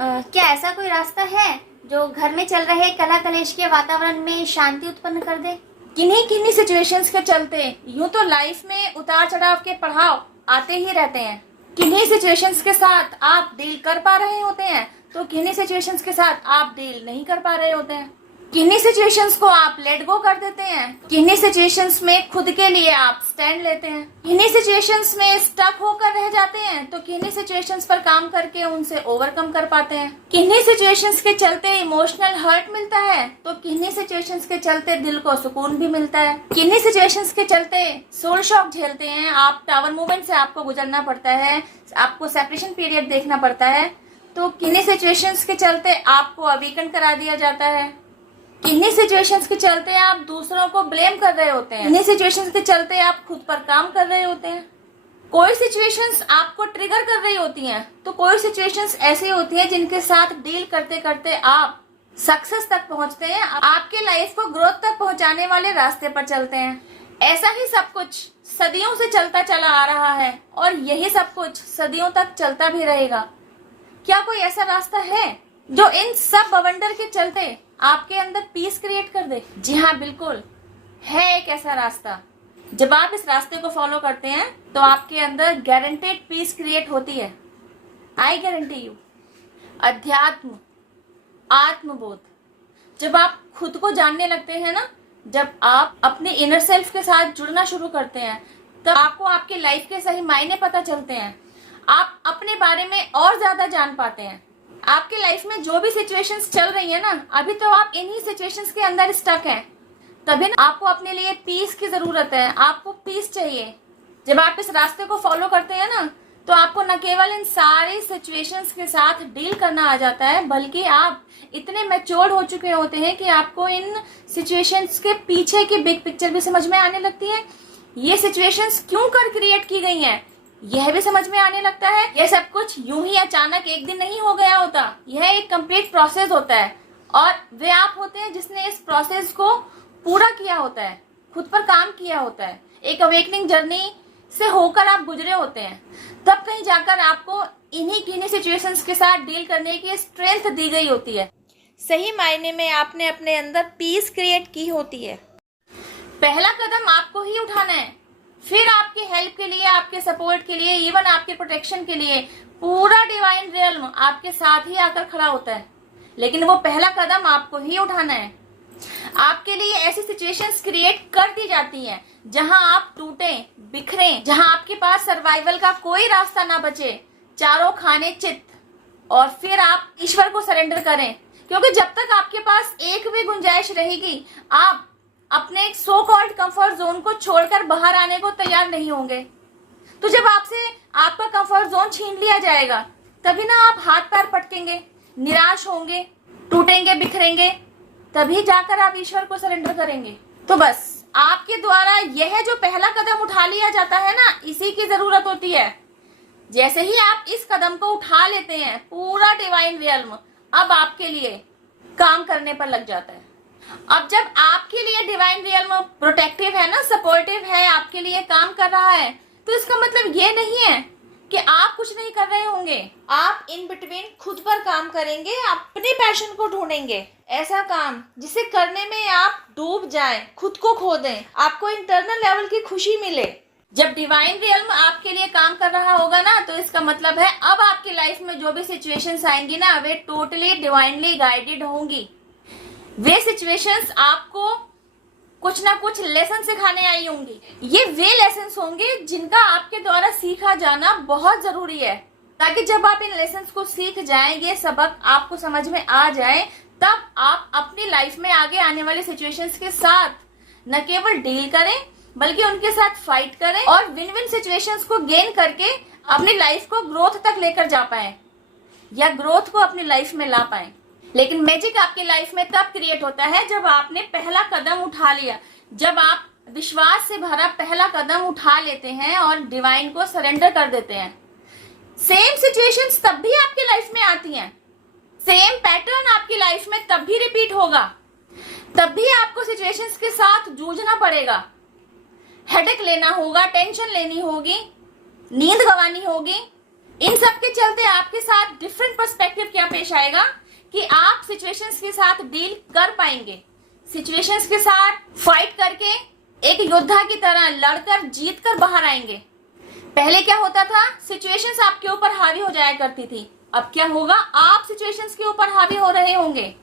क्या ऐसा कोई रास्ता है जो घर में चल रहे कलह कलेश के वातावरण में शांति उत्पन्न कर दे? किन्हीं किन्हीं सिचुएशंस के चलते यूं तो लाइफ में उतार चढ़ाव के पड़ाव आते ही रहते हैं। किन्हीं सिचुएशंस के साथ आप डील कर पा रहे होते हैं तो किन्हीं सिचुएशंस के साथ आप डील नहीं कर पा रहे होते हैं। किन्हीं सिचुएशंस को आप लेट गो कर देते हैं, किन्हीं सिचुएशंस में खुद के लिए आप स्टैंड लेते हैं, किन्हीं सिचुएशंस में स्टक होकर रह जाते हैं तो किन्हीं सिचुएशंस पर काम करके उनसे ओवरकम कर पाते हैं। किन्हीं सिचुएशंस के चलते इमोशनल हर्ट मिलता है तो किन्हीं सिचुएशंस के चलते दिल को सुकून भी मिलता है। किन्हीं सिचुएशंस के चलते सोल शॉक झेलते हैं, आप टावर मूवमेंट से आपको गुजरना पड़ता है, आपको सेपरेशन पीरियड देखना पड़ता है। तो किन्हीं सिचुएशंस के चलते आपको अवीकन करा दिया जाता है। किन्हीं सिचुएशंस के चलते आप दूसरों को ब्लेम कर रहे होते हैं, किन्हीं सिचुएशंस के चलते आप खुद पर काम कर रहे होते हैं। कोई सिचुएशंस आपको ट्रिगर कर रही होती हैं तो कोई सिचुएशंस ऐसी होती हैं जिनके साथ डील करते करते आप सक्सेस तक पहुंचते हैं, आपके लाइफ को ग्रोथ तक पहुंचाने वाले रास्ते पर चलते हैं। ऐसा ही सब कुछ सदियों से चलता चला आ रहा है और यही सब कुछ सदियों तक चलता भी रहेगा। क्या कोई ऐसा रास्ता है जो इन सब बवंडर के चलते आपके अंदर पीस क्रिएट कर दे? जी हाँ, बिल्कुल है एक ऐसा रास्ता। जब आप इस रास्ते को फॉलो करते हैं तो आपके अंदर गारंटेड पीस क्रिएट होती है। I guarantee you. अध्यात्म, आत्मबोध। जब आप खुद को जानने लगते हैं ना, जब आप अपने इनर सेल्फ के साथ जुड़ना शुरू करते हैं तब आपको आपके लाइफ के सही मायने पता चलते हैं। आप अपने बारे में और ज्यादा जान पाते हैं। आपके लाइफ में जो भी सिचुएशंस चल रही है ना, अभी तो आप इन्हीं सिचुएशंस के अंदर स्टक हैं, तभी ना आपको अपने लिए पीस की जरूरत है। आपको पीस चाहिए। जब आप इस रास्ते को फॉलो करते हैं ना तो आपको न केवल इन सारी सिचुएशंस के साथ डील करना आ जाता है, बल्कि आप इतने मैच्योर हो चुके होते हैं कि आपको इन सिचुएशंस के पीछे की बिग पिक्चर भी समझ में आने लगती है। ये सिचुएशंस क्यों कर क्रिएट की गई हैं यह भी समझ में आने लगता है। यह सब कुछ यूं ही अचानक एक दिन नहीं हो गया होता, यह एक कंप्लीट प्रोसेस होता है और वे आप होते हैं जिसने इस प्रोसेस को पूरा किया होता है, खुद पर काम किया होता है, एक अवेकनिंग जर्नी से होकर आप गुजरे होते हैं। तब कहीं जाकर आपको इन्हीं किन्हीं सिचुएशंस के साथ डील करने की स्ट्रेंथ दी गई होती है। सही मायने में आपने अपने अंदर पीस क्रिएट की होती है। पहला कदम आपको ही उठाना है, फिर आपके हेल्प के लिए, आपके सपोर्ट के लिए, इवन आपके प्रोटेक्शन के लिए पूरा डिवाइन रियल्म आपके साथ ही आकर खड़ा होता है। लेकिन वो पहला कदम आपको ही उठाना है। आपके लिए ऐसी सिचुएशंस क्रिएट कर दी जाती हैं जहां आप टूटें, बिखरें, जहां आपके पास सर्वाइवल का कोई रास्ता ना बचे, चारों खाने चित, और फिर आप ईश्वर को सरेंडर करें। क्योंकि जब तक आपके पास एक भी गुंजाइश रहेगी आप अपने एक सो कॉल्ड कंफर्ट जोन को छोड़कर बाहर आने को तैयार नहीं होंगे। तो जब आपसे आपका कंफर्ट जोन छीन लिया जाएगा तभी ना आप हाथ पैर पटकेंगे, निराश होंगे, टूटेंगे, बिखरेंगे, तभी जाकर आप ईश्वर को सरेंडर करेंगे। तो बस आपके द्वारा यह जो पहला कदम उठा लिया जाता है ना, इसी की जरूरत होती है। जैसे ही आप इस कदम को उठा लेते हैं, पूरा डिवाइन रियल्म अब आपके लिए काम करने पर लग जाता है। अब जब आपके लिए डिवाइन रियल्म प्रोटेक्टिव है ना, सपोर्टिव है, आपके लिए काम कर रहा है, तो इसका मतलब ये नहीं है कि आप कुछ नहीं कर रहे होंगे। आप इन बिटवीन खुद पर काम करेंगे, अपने पैशन को ढूंढेंगे, ऐसा काम जिसे करने में आप डूब जाएं, खुद को खो दें, आपको इंटरनल लेवल की खुशी मिले। जब डिवाइन रियल्म आपके लिए काम कर रहा होगा ना, तो इसका मतलब है अब आपकी लाइफ में जो भी सिचुएशंस आएंगी ना, वे टोटली डिवाइनली गाइडेड होंगी। वे सिचुएशंस आपको कुछ ना कुछ लेसन सिखाने आई होंगी। ये वे लेसन्स होंगे जिनका आपके द्वारा सीखा जाना बहुत जरूरी है, ताकि जब आप इन लेसन्स को सीख जाएं, ये सबक आपको समझ में आ जाए, तब आप अपनी लाइफ में आगे आने वाले सिचुएशंस के साथ न केवल डील करें बल्कि उनके साथ फाइट करें और विन विन सिचुएशंस को गेन करके अपनी लाइफ को ग्रोथ तक लेकर जा पाए या ग्रोथ को अपनी लाइफ में ला पाए। लेकिन मैजिक आपकी लाइफ में तब क्रिएट होता है जब आपने पहला कदम उठा लिया, जब आप विश्वास से भरा पहला कदम उठा लेते हैं और डिवाइन को सरेंडर कर देते हैं। सेम सिचुएशंस तब भी आपकी लाइफ में आती हैं, सेम पैटर्न आपकी लाइफ में तब भी रिपीट होगा, तब भी आपको सिचुएशंस के साथ जूझना पड़ेगा, हेडेक लेना होगा, टेंशन लेनी होगी, नींद गंवानी होगी, इन सब के चलते आपके साथ डिफरेंट पर्सपेक्टिव क्या पेश आएगा कि आप सिचुएशंस के साथ डील कर पाएंगे, सिचुएशंस के साथ फाइट करके एक योद्धा की तरह लड़कर जीत कर बाहर आएंगे। पहले क्या होता था, सिचुएशंस आपके ऊपर हावी हो जाया करती थी, अब क्या होगा, आप सिचुएशंस के ऊपर हावी हो रहे होंगे।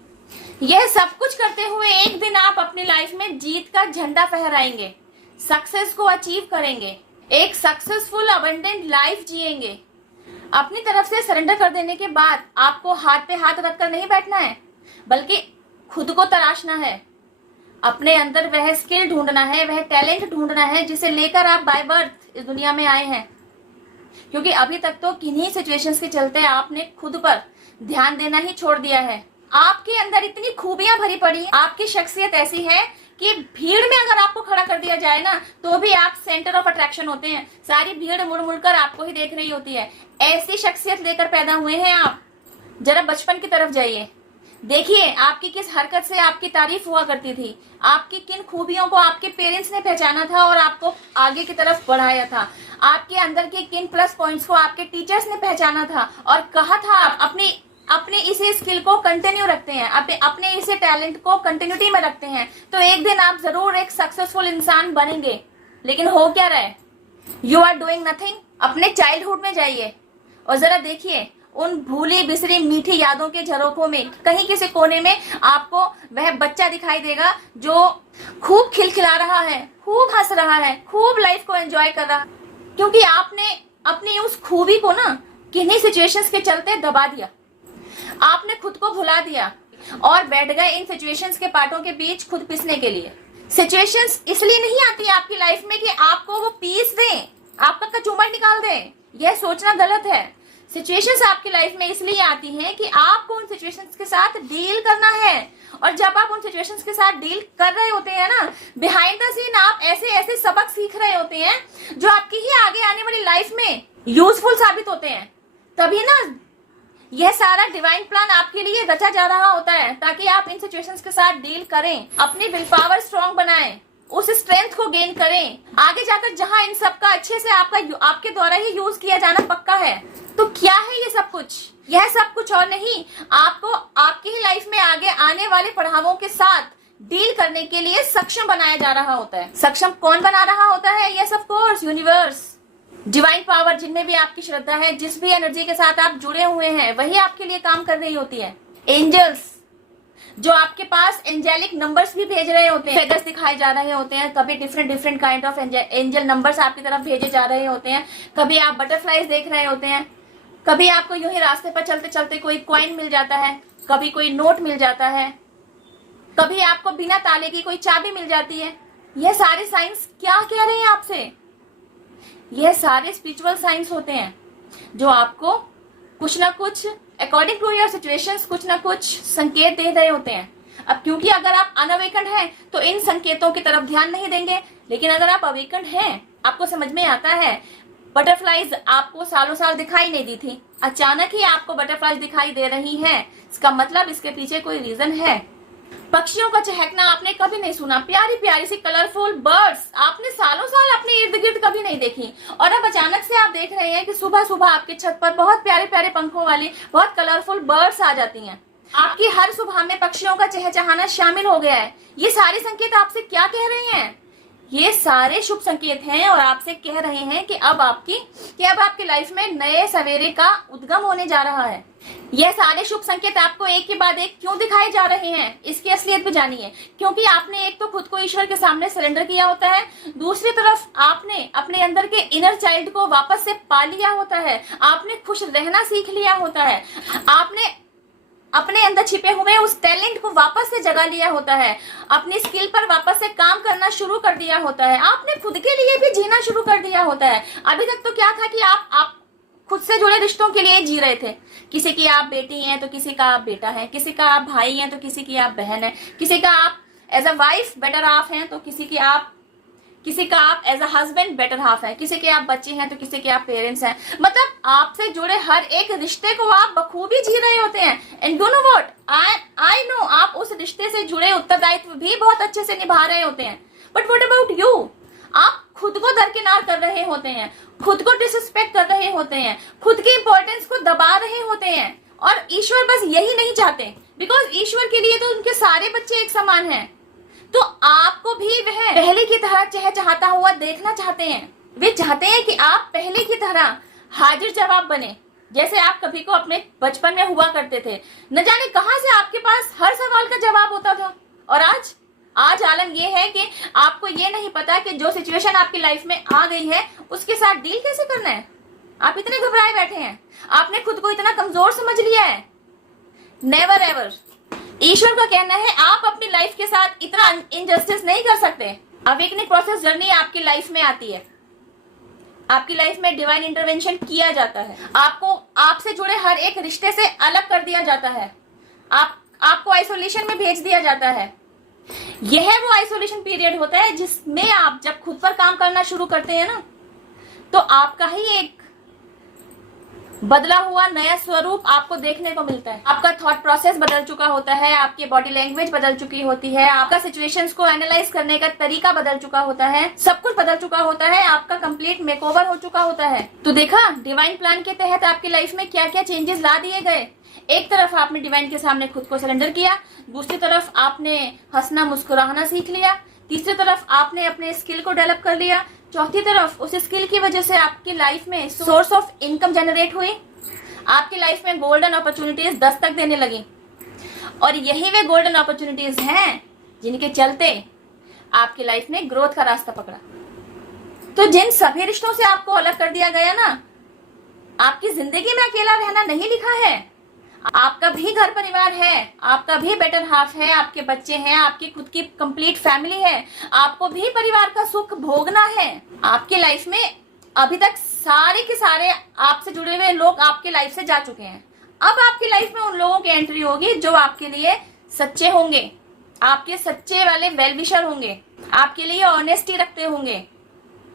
यह सब कुछ करते हुए एक दिन आप अपनी लाइफ में जीत का झंडा फहराएंगे, सक्सेस को अचीव करेंगे, एक सक्सेसफुल अबंडेंट लाइफ जिएंगे। अपनी तरफ से सरेंडर कर देने के बाद आपको हाथ पे हाथ रखकर नहीं बैठना है, बल्कि खुद को तराशना है, अपने अंदर वह स्किल ढूंढना है, वह टैलेंट ढूंढना है जिसे लेकर आप बाय बर्थ इस दुनिया में आए हैं। क्योंकि अभी तक तो किन्हीं सिचुएशंस के चलते आपने खुद पर ध्यान देना ही छोड़ दिया है। आपके अंदर इतनी खूबियां भरी पड़ी, आपकी शख्सियत ऐसी है कि भीड़ में अगर आपको खड़ा कर दिया जाए ना तो भी आप सेंटर ऑफ अट्रैक्शन होते हैं, सारी भीड़ मुड़ मुड़ कर आपको ही देख रही होती है। ऐसी शख्सियत लेकर पैदा हुए हैं आप। जरा बचपन की तरफ जाइए, देखिए आपकी किस हरकत से आपकी तारीफ हुआ करती थी, आपकी किन खूबियों को आपके पेरेंट्स ने पहचाना था और आपको आगे की तरफ बढ़ाया था, आपके अंदर के किन प्लस पॉइंट्स को आपके टीचर्स ने पहचाना था और कहा था अपने इसी स्किल को कंटिन्यू रखते हैं, अपने इसी टैलेंट को कंटिन्यूटी में रखते हैं, तो एक दिन आप जरूर एक सक्सेसफुल इंसान बनेंगे। लेकिन हो क्या रहा है, यू आर डूइंग नथिंग। अपने चाइल्डहुड में जाइए और जरा देखिए, उन भूली बिसरी मीठी यादों के झरोखों में कहीं किसी कोने में आपको वह बच्चा दिखाई देगा जो खूब खिलखिला रहा है, खूब हंस रहा है, खूब लाइफ को एंजॉय कर रहा है, क्योंकि आपने अपनी उस खूबी को ना किन्हीं सिचुएशंस के चलते दबा दिया, आपने खुद को भुला दिया और बैठ गए इन सिचुएशंस के पार्टों के बीच खुद पिसने के लिए। सिचुएशंस इसलिए नहीं आती आपकी लाइफ में कि आपको वो पीस दें, आपका कचूमर निकाल दें, यह सोचना गलत है। सिचुएशंस आपकी लाइफ में इसलिए आती हैं कि आपको उन सिचुएशंस के साथ डील करना है, और जब आप उन सिचुएशंस के साथ डील कर रहे होते हैं ना, बिहाइंड द सीन आप ऐसे ऐसे सबक सीख रहे होते हैं जो आपकी ही आगे आने वाली लाइफ में यूजफुल साबित होते हैं। तभी ना यह सारा डिवाइन प्लान आपके लिए रचा जा रहा होता है, ताकि आप इन सिचुएशंस के साथ डील करें, अपनी विल पावर स्ट्रॉन्ग बनाएं, उस स्ट्रेंथ को गेन करें, आगे जाकर जहां इन सब का अच्छे से आपके द्वारा ही यूज किया जाना पक्का है। तो क्या है ये सब कुछ? यह सब कुछ और नहीं, आपको आपकी ही लाइफ में आगे आने वाले पड़ावों के साथ डील करने के लिए सक्षम बनाया जा रहा होता है। सक्षम कौन बना रहा होता है? Yes of course universe, divine power, जिनमें भी आपकी श्रद्धा है, जिस भी एनर्जी के साथ आप जुड़े हुए हैं, वही आपके लिए काम कर रही होती है। एंजल्स, जो आपके पास एंजेलिक नंबर्स भी भेज रहे होते हैं, फेदर्स दिखाए जा रहे होते हैं, कभी different kind of angel numbers आपकी तरफ भेजे जा रहे होते हैं, कभी आप बटरफ्लाइज देख रहे होते हैं, कभी आपको यूं ही रास्ते पर चलते चलते कोई कॉइन मिल जाता है, कभी कोई नोट मिल जाता है, कभी आपको बिना ताले की कोई चाबी मिल जाती है। यह सारे साइंस क्या कह रहे हैं आपसे? यह सारे स्पिरिचुअल साइंस होते हैं जो आपको कुछ ना कुछ अकॉर्डिंग टू योर सिचुएशंस कुछ ना कुछ संकेत दे रहे होते हैं। अब क्योंकि अगर आप अनअवेकन्ड हैं तो इन संकेतों की तरफ ध्यान नहीं देंगे, लेकिन अगर आप अवेकन्ड हैं, आपको समझ में आता है, बटरफ्लाइज आपको सालों साल दिखाई नहीं दी थी, अचानक ही आपको बटरफ्लाइज दिखाई दे रही हैं, इसका मतलब इसके पीछे कोई रीजन है। पक्षियों का चहकना आपने कभी नहीं सुना, प्यारी प्यारी सी कलरफुल बर्ड्स आपने सालों साल अपने इर्द गिर्द कभी नहीं देखी, और अब अचानक से आप देख रहे हैं कि सुबह सुबह आपके छत पर बहुत प्यारे प्यारे पंखों वाली बहुत कलरफुल बर्ड्स आ जाती हैं। आपकी हर सुबह में पक्षियों का चहचहाना शामिल हो गया है। ये सारे संकेत आपसे क्या कह रहे हैं? ये सारे शुभ संकेत हैं और आपसे कह रहे हैं कि अब आपकी लाइफ में नए सवेरे का उद्गम होने जा रहा है। यह सारे शुभ संकेत आपको एक के बाद एक क्यों दिखाए जा रहे हैं, इसकी असलियत भी जानिए। क्योंकि आपने एक तो खुद को ईश्वर के सामने सरेंडर किया होता है, दूसरी तरफ आपने अपने अंदर के इनर चाइल्ड को वापस से पा लिया होता है, आपने खुश रहना सीख लिया होता है, आपने अपने अंदर छिपे हुए उस टैलेंट को वापस से जगा लिया होता है, अपनी स्किल पर वापस से काम करना शुरू कर दिया होता है, आपने खुद के लिए भी जीना शुरू कर दिया होता है। अभी तक तो क्या था कि आप खुद से जुड़े रिश्तों के लिए जी रहे थे। किसी की आप बेटी हैं तो किसी का आप बेटा है, किसी का आप भाई हैं तो किसी की आप बहन है, किसी का आप as a wife better half हैं तो किसी का आप as a husband better half है, किसी के आप बच्चे हैं तो किसी के आप पेरेंट्स हैं। मतलब आपसे जुड़े हर एक रिश्ते को आप बखूबी जी रहे होते हैं। And do know what, I know आप उस रिश्ते से जुड़े उत्तरदायित्व भी बहुत अच्छे से निभा रहे होते हैं। But what about you? आप खुद को दरकिनार कर रहे होते हैं, खुद को डिसरिस्पेक्ट कर रहे होते हैं, खुद की इंपॉर्टेंस को दबा रहे होते हैं। और ईश्वर बस यही नहीं चाहते, बिकॉज ईश्वर के लिए तो उनके सारे बच्चे एक समान हैं। तो आपको भी वह पहले की तरह चहचहाता हुआ देखना चाहते हैं। वे चाहते हैं कि आप पहले की तरह हाजिर जवाब बने, जैसे आप कभी को अपने बचपन में हुआ करते थे। न जाने कहां से आपके पास हर सवाल का जवाब होता था। और आज आलम यह है कि आपको ये नहीं पता कि जो सिचुएशन आपकी लाइफ में आ गई है उसके साथ डील कैसे करना है। आप इतने घबराए बैठे हैं, आपने खुद को इतना कमजोर समझ लिया है। Never ever. ईश्वर का कहना है आप अपनी लाइफ के साथ इतना इनजस्टिस नहीं कर सकते। अवेकनिंग प्रोसेस जर्नी आपकी लाइफ में आती है, आपकी लाइफ में डिवाइन इंटरवेंशन किया जाता है, आपको आपसे जुड़े हर एक रिश्ते से अलग कर दिया जाता है, आपको आइसोलेशन में भेज दिया जाता है। यह वो आइसोलेशन पीरियड होता है जिसमें आप जब खुद पर काम करना शुरू करते हैं ना, तो आपका ही एक बदला हुआ नया स्वरूप आपको देखने को मिलता है। आपका थॉट प्रोसेस बदल चुका होता है, आपकी बॉडी लैंग्वेज बदल चुकी होती है, आपका सिचुएशंस को एनालाइज करने का तरीका बदल चुका होता है, सब कुछ बदल चुका होता है, आपका कंप्लीट मेकओवर हो चुका होता है। तो देखा डिवाइन प्लान के तहत आपकी लाइफ में क्या क्या चेंजेस ला दिए गए। एक तरफ आपने डिवाइन के सामने खुद को सरेंडर किया, दूसरी तरफ आपने हंसना मुस्कुराना सीख लिया, तीसरी तरफ आपने अपने स्किल को डेवलप कर लिया, चौथी तरफ उस स्किल की वजह से आपकी लाइफ में सोर्स ऑफ इनकम जनरेट हुई, आपकी लाइफ में गोल्डन अपॉर्चुनिटीज दस्तक देने लगी। और यही वे गोल्डन अपॉर्चुनिटीज हैं जिनके चलते आपकी लाइफ ने ग्रोथ का रास्ता पकड़ा। तो जिन सभी रिश्तों से आपको अलग कर दिया गया ना, आपकी जिंदगी में अकेला रहना नहीं लिखा है। आपका भी घर परिवार है, आपका भी बेटर हाफ है, आपके बच्चे हैं, आपकी खुद की कंप्लीट फैमिली है, आपको भी परिवार का सुख भोगना है। आपकी लाइफ में अभी तक सारे के सारे आपसे जुड़े हुए लोग आपकी लाइफ से जा चुके हैं। अब आपकी लाइफ में उन लोगों की एंट्री होगी जो आपके लिए सच्चे होंगे, आपके सच्चे वाले वेलविशर होंगे, आपके लिए ऑनेस्टी रखते होंगे,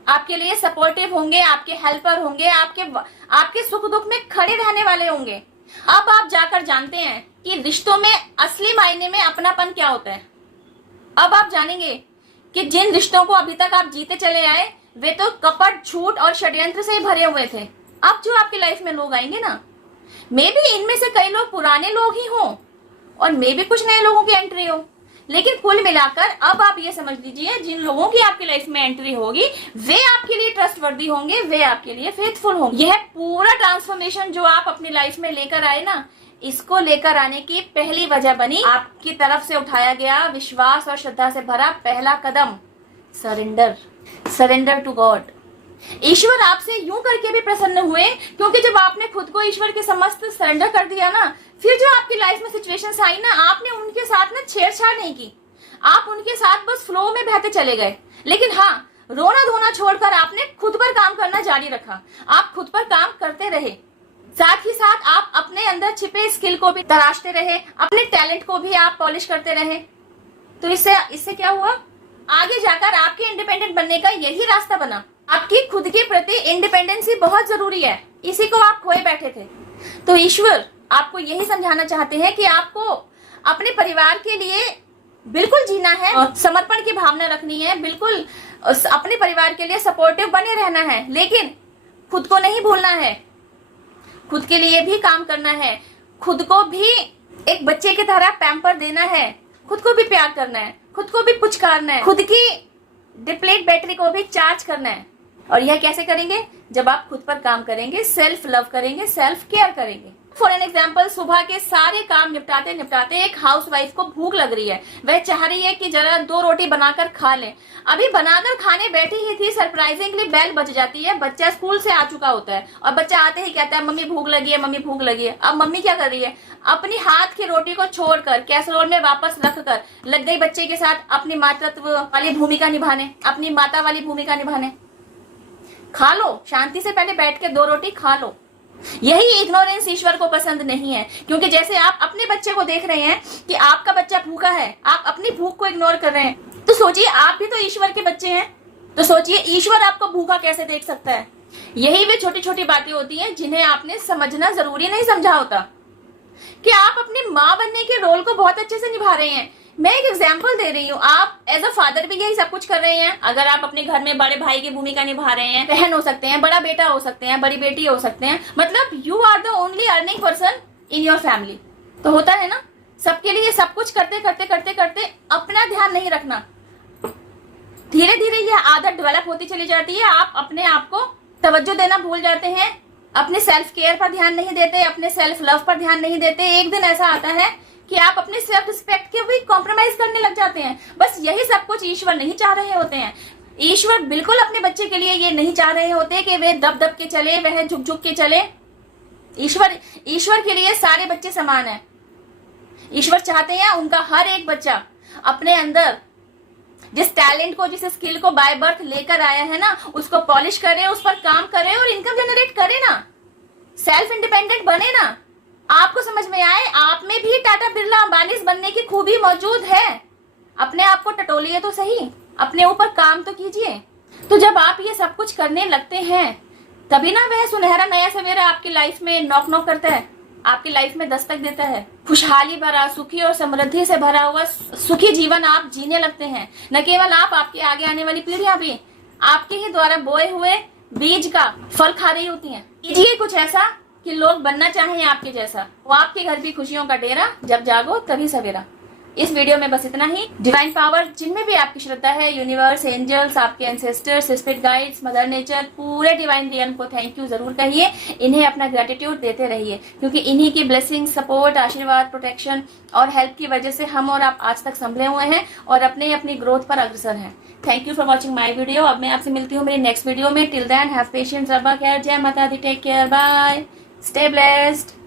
आपके लिए सपोर्टिव होंगे, आपके हेल्पर होंगे, आपके सुख दुख में खड़े रहने वाले होंगे। अब आप जाकर जानते हैं कि रिश्तों में असली मायने में अपनापन क्या होता है। अब आप जानेंगे कि जिन रिश्तों को अभी तक आप जीते चले आए वे तो कपट, झूठ और षड्यंत्र से ही भरे हुए थे। अब जो आपकी लाइफ में लोग आएंगे ना, मे बी इनमें से कई लोग पुराने लोग ही हों और मे बी कुछ नए लोगों की एंट्री हो, लेकिन कुल मिलाकर अब आप ये समझ लीजिए जिन लोगों की आपकी लाइफ में एंट्री होगी वे आपके लिए ट्रस्टवर्दी होंगे, वे आपके लिए फेथफुल होंगे। यह पूरा ट्रांसफॉर्मेशन जो आप अपनी लाइफ में लेकर आए ना, इसको लेकर आने की पहली वजह बनी आपकी तरफ से उठाया गया विश्वास और श्रद्धा से भरा पहला कदम, सरेंडर टू गॉड। ईश्वर आपसे यूं करके भी प्रसन्न हुए क्योंकि जब आपने खुद को ईश्वर के समस्त सरेंडर कर दिया ना, फिर जो आपकी लाइफ में सिचुएशंस आई ना, आपने उनके साथ ना छेड़छाड़ नहीं की, आप उनके साथ बस फ्लो में बहते चले गए। लेकिन हाँ, रोना धोना छोड़कर आपने खुद पर काम करना जारी रखा, आप खुद पर काम करते रहे, साथ ही साथ आप अपने अंदर छिपे स्किल को भी तराशते रहे, अपने टैलेंट को भी आप पॉलिश करते रहे। तो इससे क्या हुआ, आगे जाकर आपके इंडिपेंडेंट बनने का यही रास्ता बना। आपकी खुद के प्रति इंडिपेंडेंसी बहुत जरूरी है, इसी को आप खोए बैठे थे। तो ईश्वर आपको यही समझाना चाहते हैं कि आपको अपने परिवार के लिए बिल्कुल जीना है, समर्पण की भावना रखनी है, बिल्कुल अपने परिवार के लिए सपोर्टिव बने रहना है, लेकिन खुद को नहीं भूलना है, खुद के लिए भी काम करना है, खुद को भी एक बच्चे की तरह पैम्पर देना है, खुद को भी प्यार करना है, खुद को भी पुचकारना है, खुद की डिप्लीट बैटरी को भी चार्ज करना है। और यह कैसे करेंगे, जब आप खुद पर काम करेंगे, सेल्फ लव करेंगे, सेल्फ केयर करेंगे। फॉर एन एग्जाम्पल, सुबह के सारे काम निपटाते निपटाते एक हाउसवाइफ को भूख लग रही है, वह चाह रही है कि जरा 2 रोटी बनाकर खा ले। अभी बनाकर खाने बैठी ही थी, सरप्राइजिंगली बेल बज जाती है, बच्चा स्कूल से आ चुका होता है और बच्चा आते ही कहता है मम्मी भूख लगी है, मम्मी भूख लगी है। अब मम्मी क्या कर रही है, अपनी हाथ की रोटी को छोड़कर कैसरोल में वापस रखकर लग गई बच्चे के साथ अपनी मातृत्व वाली भूमिका निभाने, अपनी माता वाली भूमिका निभाने। खा लो, शांति से पहले बैठ के 2 रोटी खा लो। यही इग्नोरेंस ईश्वर को पसंद नहीं है, क्योंकि जैसे आप अपने बच्चे को देख रहे हैं कि आपका बच्चा भूखा है, आप अपनी भूख को इग्नोर कर रहे हैं, तो सोचिए आप भी तो ईश्वर के बच्चे हैं, तो सोचिए ईश्वर आपको भूखा कैसे देख सकता है। यही वे छोटी छोटी बातें होती हैं जिन्हें आपने समझना जरूरी नहीं समझा होता कि आप अपनी माँ बनने के रोल को बहुत अच्छे से निभा रहे हैं, मैं एक एग्जाम्पल दे रही हूँ, आप एज अ फादर भी यही सब कुछ कर रहे हैं। अगर आप अपने घर में बड़े भाई की भूमिका निभा रहे हैं, बहन हो सकते हैं, बड़ा बेटा हो सकते हैं, बड़ी बेटी हो सकते हैं, मतलब you are the only earning person in your family. तो होता है ना, सबके लिए सब कुछ करते करते करते करते अपना ध्यान नहीं रखना, धीरे धीरे यह आदत डेवलप होती चली जाती है। आप अपने आप को तवज्जो देना भूल जाते हैं, अपने सेल्फ केयर पर ध्यान नहीं देते, अपने सेल्फ लव पर ध्यान नहीं देते। एक दिन ऐसा आता है कि आप अपने सेल्फ रिस्पेक्ट के भी कॉम्प्रोमाइज करने लग जाते हैं। बस यही सब कुछ ईश्वर नहीं चाह रहे होते हैं। ईश्वर बिल्कुल अपने बच्चे के लिए ये नहीं चाह रहे होते कि वे दब दब के चले, वह झुक झुक के चले। ईश्वर के लिए सारे बच्चे समान हैं। ईश्वर चाहते हैं उनका हर एक बच्चा अपने अंदर जिस टैलेंट को, जिस स्किल को बाय बर्थ लेकर आया है ना, उसको पॉलिश करे, उस पर काम करे और इनकम जनरेट करे ना, सेल्फ इंडिपेंडेंट बने ना। आपको समझ में आए, आप में भी टाटा बिरला अंबानी बनने की खूबी मौजूद है। अपने आप को टटोलिए तो सही, अपने ऊपर काम तो कीजिए। तो जब आप ये सब कुछ करने लगते हैं, तभी ना वह सुनहरा नया सवेरा आपकी लाइफ में नॉक नॉक करता है, आपकी लाइफ में दस्तक देता है। खुशहाली भरा, सुखी और समृद्धि से भरा हुआ सुखी जीवन आप जीने लगते हैं। न केवल आप, आपके आगे आने वाली पीढ़ियां भी आपके ही द्वारा बोए हुए बीज का फल खा रही होती हैं। कीजिए कुछ ऐसा कि लोग बनना चाहें आपके जैसा। वो आपके घर भी खुशियों का डेरा, जब जागो तभी सवेरा। इस वीडियो में बस इतना ही। डिवाइन पावर जिनमें भी आपकी श्रद्धा है, यूनिवर्स, एंजल्स, आपके ancestors, spirit guides, mother nature, पूरे डिवाइन रियल्म को थैंक यू जरूर कहिए। इन्हें अपना ग्रेटिट्यूड देते रहिए, क्योंकि इन्हीं की ब्लेसिंग, सपोर्ट, आशीर्वाद, प्रोटेक्शन और हेल्प की वजह से हम और आप आज तक संभले हुए हैं और अपनी ग्रोथ पर अग्रसर हैं। Thank you for watching my video. अब मैं आपसे मिलती हूँ मेरी नेक्स्ट वीडियो में। टिल देन हैव पेशेंस, रब्बा खैर, जय माता दी, take care, bye, stay blessed.